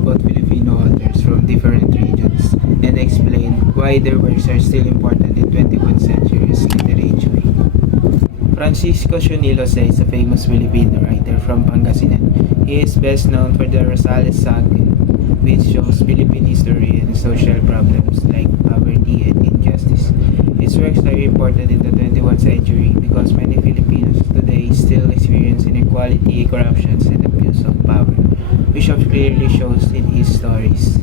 about Filipino authors from different regions and explain why their works are still important in 21st century literature. Francisco Chunilo is a famous Filipino writer from Pangasinan. He is best known for the Rosales Saga, which shows Philippine history and social problems like poverty and injustice. His works are important in the 21st century because many Filipinos today still experience inequality, corruption, and abuse of power, which clearly shows in his stories.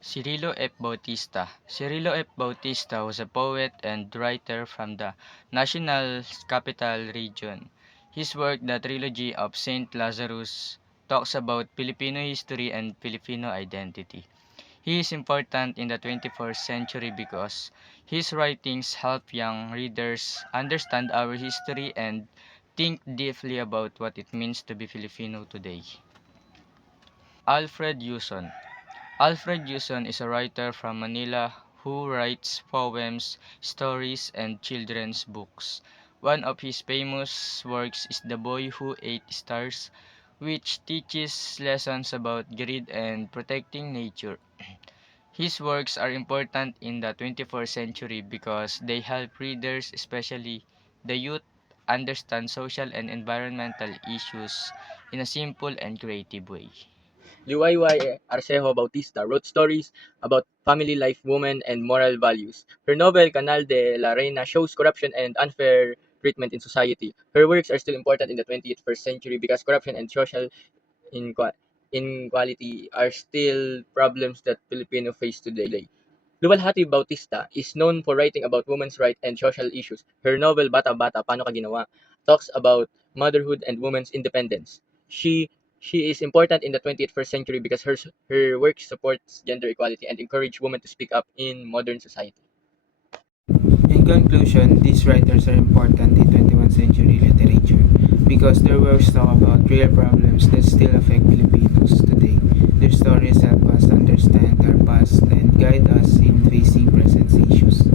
Cirilo F. Bautista. Cirilo F. Bautista was a poet and writer from the National Capital Region. His work, the Trilogy of Saint Lazarus, talks about Filipino history and Filipino identity. He is important in the 21st century because his writings help young readers understand our history and think deeply about what it means to be Filipino today. Alfred Yuson. Alfred Yuson is a writer from Manila who writes poems, stories, and children's books. One of his famous works is The Boy Who Ate Stars, which teaches lessons about greed and protecting nature. His works are important in the 21st century because they help readers, especially the youth, understand social and environmental issues in a simple and creative way. Liwayway Arcejo Bautista wrote stories about family life, women, and moral values. Her novel Canal de la Reina shows corruption and unfair treatment in society. Her works are still important in the 21st century because corruption and social inequality are still problems that Filipinos face today. Luwalhati Bautista is known for writing about women's rights and social issues. Her novel Bata Bata, Paano Ka Ginawa talks about motherhood and women's independence. She is important in the 21st century because her work supports gender equality and encourage women to speak up in modern society. In conclusion, these writers are important in 21st century literature because their works talk about real problems that still affect Filipinos today. Their stories help us understand our past and guide us in facing present issues.